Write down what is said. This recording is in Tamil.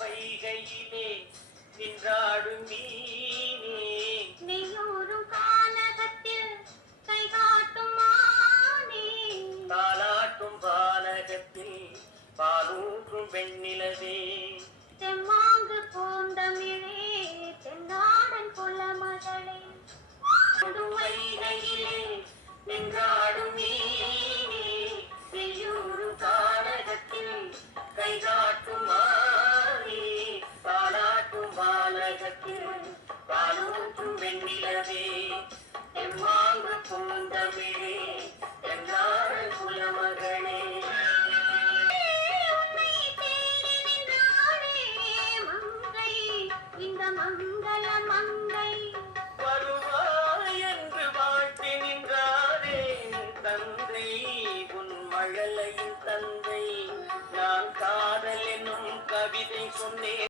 வைகையிலே நின்றாடும் மீனே நெய்யூரும் கானகத்தில் கைகாட்டும் மானே தாலாட்டும் பாலகத்தில் பாலூற்றும் வெண்ணிலவே தெம்மாங்கு பூந்தமிழே தென்னாடன் குலமகளே வைகையிலே நின்றாடும் மீனே நெய்யூரும் கானகத்தில் கைகாட்டும் மானே தாலாட்டும் பாலகத்தில் பாலூற்றும் வெண்ணிலவே தெம்மாங்கு பூந்தமிழே தென்னாடன் குலமகளே உன்னை தேடி நின்றாளே மங்கை இந்த மங்கள மங்கை வருவாய் என்று வாழ்த்தி நின்றாரே தந்தை உன் மழலையின் தந்தை நான் காதல் என்னும் கவிதை சொன்னேன்.